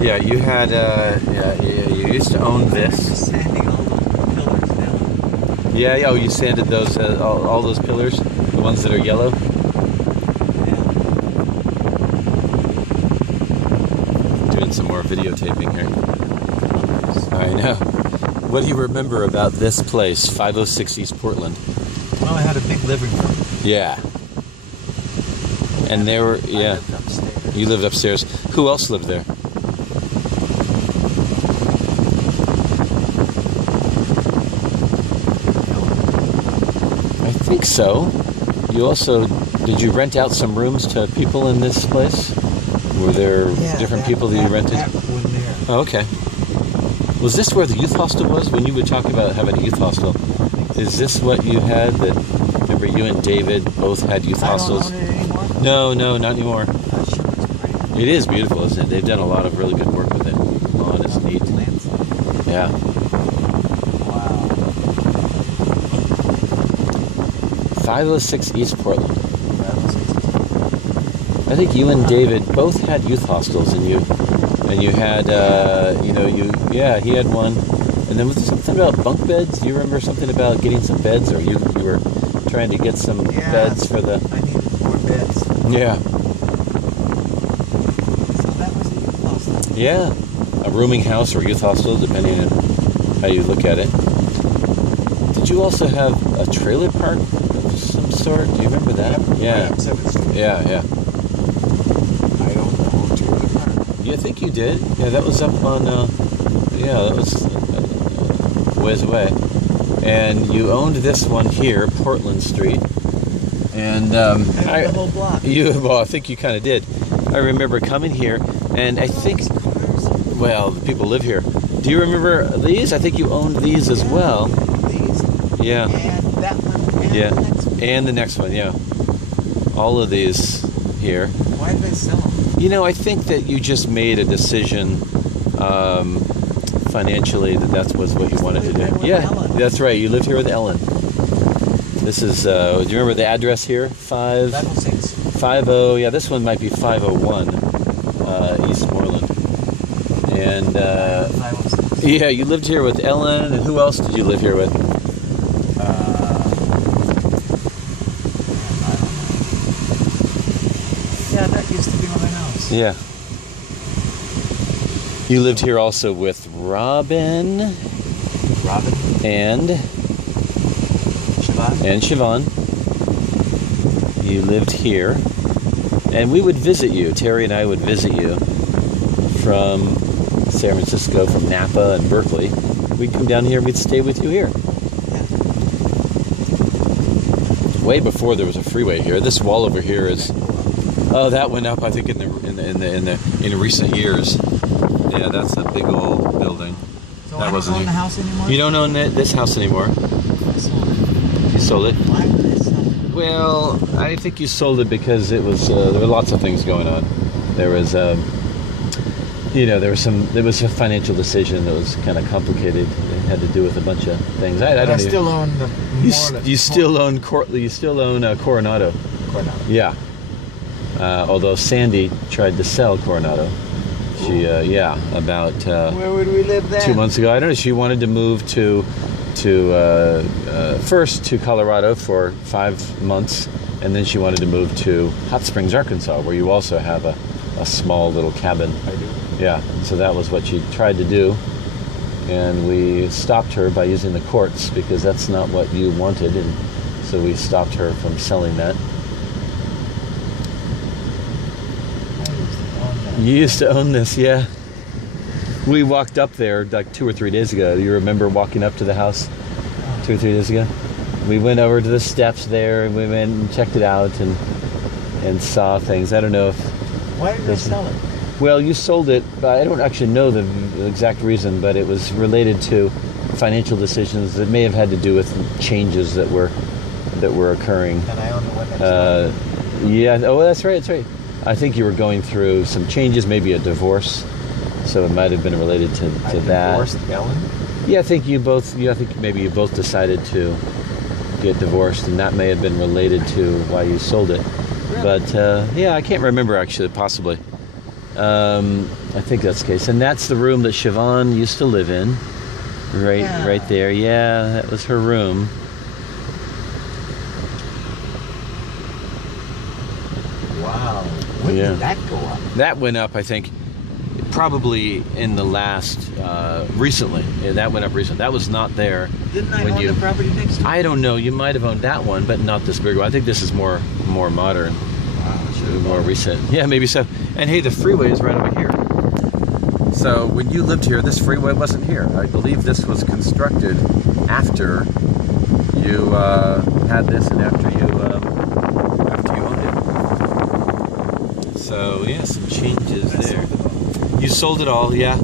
Yeah, you had, you used to own this. Sanding all the pillars down. Yeah, oh, you sanded those, all those pillars? The ones that are yellow? Yeah. Doing some more videotaping here. I know. What do you remember about this place, 506 East Portland? Well, I had a big living room. Yeah. And there were, yeah. I lived upstairs. You lived upstairs. Who else lived there? I think so. You also, did you rent out some rooms to people in this place? Were there different people that you rented? That one there. Oh, okay. Was this where the youth hostel was? When you were talking about having a youth hostel, is this what you had? That, remember you and David both had youth hostels? I don't own it anymore? No, not anymore. I'm sure it's pretty. It is beautiful, isn't it? They've done a lot of really good work with it. Oh, it's neat. Yeah. Wow. 506 East Portland. I think you and David both had youth hostels, and you had, he had one. And then was there something about bunk beds? Do you remember something about getting some beds, or you were trying to get some beds for the... I needed more beds. Yeah. So that was a youth hostel. Yeah. A rooming house or youth hostel, depending on how you look at it. Did you also have a trailer park of some sort? Do you remember that? Yeah. Yeah. I don't know. Trailer park. Yeah, I think you did. Yeah, that was up on, that was ways away. And you owned this one here, Portland Street. And the whole block. I think you kind of did. I remember coming here, and I think, well, the people live here. Do you remember these? I think you owned these as well. These. Yeah. And that one. And Yeah. the next one. And the next one, yeah. All of these here. Why did they sell them? You know, I think that you just made a decision financially that was what you wanted to do. Yeah, that's right. You lived here with Ellen. This is, do you remember the address here? 506. 50, yeah, this one might be 501 East Moreland. And, 506. yeah, you lived here with Ellen, and who else did you live here with? I don't know. Yeah, that used to be my house. Yeah. You lived here also with Robin and Siobhan. You lived here. And we would visit you. Terry and I would visit you from San Francisco, from Napa and Berkeley. We'd come down here, we'd stay with you here. Yeah. Way before there was a freeway here. This wall over here is, oh, that went up, I think, in recent years. Yeah, that's a big old building. So that I don't own the house anymore? You don't own this house anymore? I sold it. You sold it? Why did I sell it? Well, I think you sold it because it was there were lots of things going on. There was there was a financial decision that was kind of complicated. It had to do with a bunch of things. I still own the you still own Coronado. Coronado. Yeah. Although Sandy tried to sell Coronado. She about where would we live then? 2 months ago. I don't know. She wanted to move first to Colorado for 5 months, and then she wanted to move to Hot Springs, Arkansas, where you also have a small little cabin. I do. Yeah, so that was what she tried to do, and we stopped her by using the courts because that's not what you wanted, and so we stopped her from selling that. You used to own this, yeah. We walked up there like 2 or 3 days ago. You remember walking up to the house 2 or 3 days ago? We went over to the steps there, and we went and checked it out and saw things. I don't know if... Why did they sell it? Well, you sold it, but I don't actually know the exact reason, but it was related to financial decisions that may have had to do with changes that were occurring. And I own the one next door. Yeah, oh, that's right. I think you were going through some changes, maybe a divorce, so it might have been related to that. Divorced Ellen? Yeah, I think maybe you both decided to get divorced, and that may have been related to why you sold it. Really? But I can't remember actually, possibly. I think that's the case. And that's the room that Siobhan used to live in. Right there. Yeah, that was her room. Wow. When did that go up? That went up, I think, probably in the last, recently. Yeah, that went up recently. That was not there. Didn't I own the property next to it? I don't know. You might have owned that one, but not this big one. I think this is more modern. Wow, More recent. Yeah, maybe so. And hey, the freeway is right over here. So when you lived here, this freeway wasn't here. I believe this was constructed after you had this and after you owned it. So yeah, some changes there. You sold it all, yeah.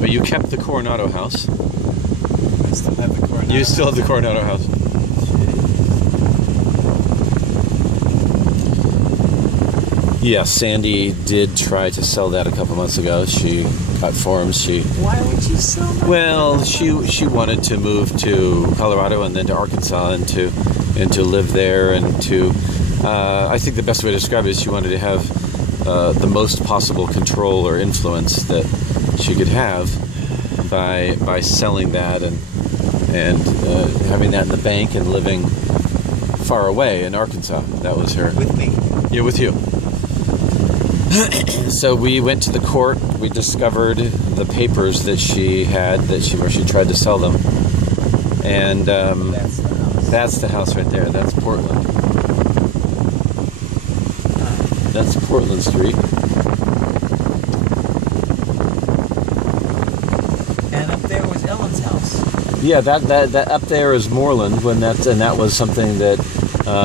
But you kept the Coronado house. I still have the Coronado. You still have the Coronado house. Yeah, Sandy did try to sell that a couple months ago. She got forms. Why would you sell that? Well, she wanted to move to Colorado and then to Arkansas and to live there and to. I think the best way to describe it is she wanted to have the most possible control or influence that she could have by selling that and having that in the bank and living far away in Arkansas. That was her. With me. Yeah, with you. So we went to the court. We discovered the papers that she had where she tried to sell them, and That's the house. that's the house right there. That's Portland. That's Portland Street. And up there was Ellen's house. Yeah, that up there is Moreland. That was something that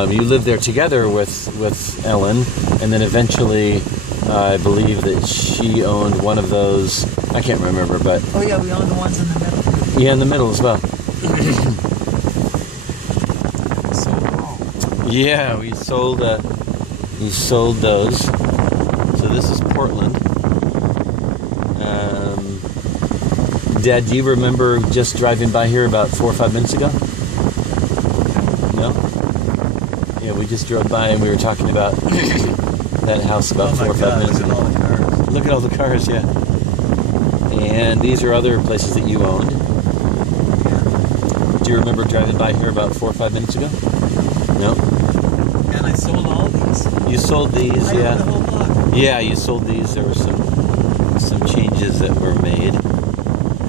you lived there together with Ellen, and then eventually. I believe that she owned one of those. I can't remember, but Oh yeah, we owned the ones in the middle. yeah, in the middle as well. So long. Yeah, we sold those. So this is Portland. Dad, do you remember just driving by here about 4 or 5 minutes ago? No? Yeah, we just drove by and we were talking about that house about 4 or 5 minutes ago. Look at all the cars, yeah. And these are other places that you owned. Do you remember driving by here about 4 or 5 minutes ago? No? And I sold all these. You sold these, I yeah. owned the whole block. Yeah, you sold these. There were some changes that were made.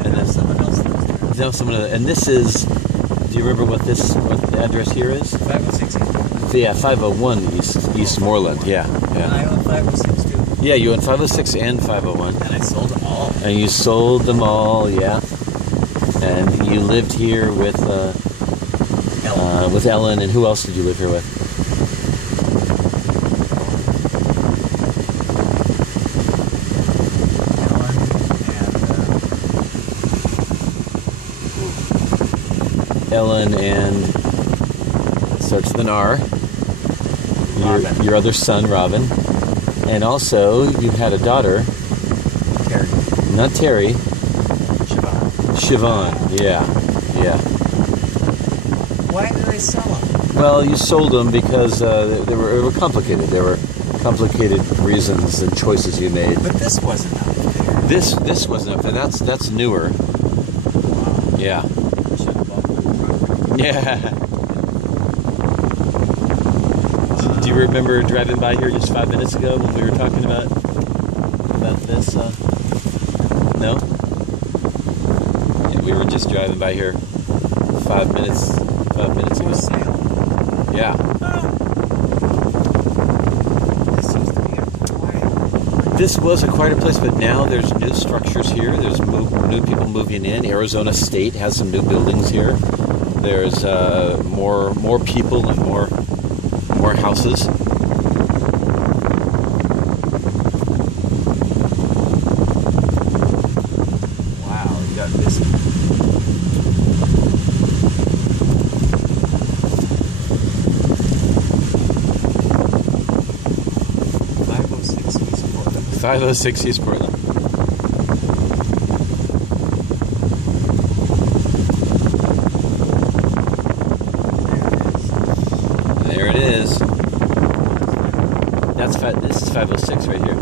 And then someone else lives there. No, and this is. Do you remember what the address here is? 506. Yeah, 501 East Moreland. Yeah. And I own 506 too. Yeah, you own 506 and 501. And I sold them all. And you sold them all, yeah. And you lived here with Ellen, and who else did you live here with? Ellen and starts with an R. Your other son, Robin. And also, you had a daughter. Terry. Not Terry. Siobhan. Siobhan. Yeah. Why did I sell them? Well, you sold them because they were complicated. There were complicated reasons and choices you made. But this wasn't up there. This wasn't up there. That's newer. Wow. Yeah. I should have bought the property. Yeah. Do you remember driving by here just 5 minutes ago when we were talking about this? No? Yeah, we were just driving by here 5 minutes For ago. sale. Yeah. This used to be a quiet. This was a quieter place, but now there's new structures here. There's new people moving in. Arizona State has some new buildings here. There's more people and more houses. Wow, you got busy. $506 506 East Portland. There it is. This is 506 right here.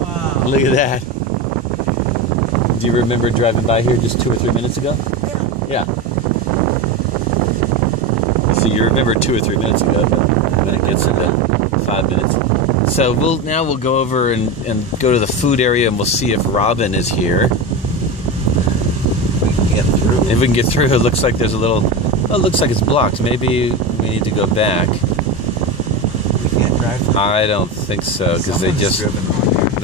Wow. Look at that. Do you remember driving by here just 2 or 3 minutes ago? Yeah. Yeah. So you remember 2 or 3 minutes ago, but when it gets into 5 minutes. So we'll go over and go to the food area, and we'll see if Robin is here. We can get through. If we can get through, it looks like there's a little. Oh, it looks like it's blocked. Maybe we need to go back. We can't drive through. I don't think so because they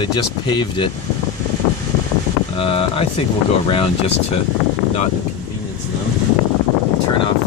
just paved it. I think we'll go around just to not inconvenience them. Turn off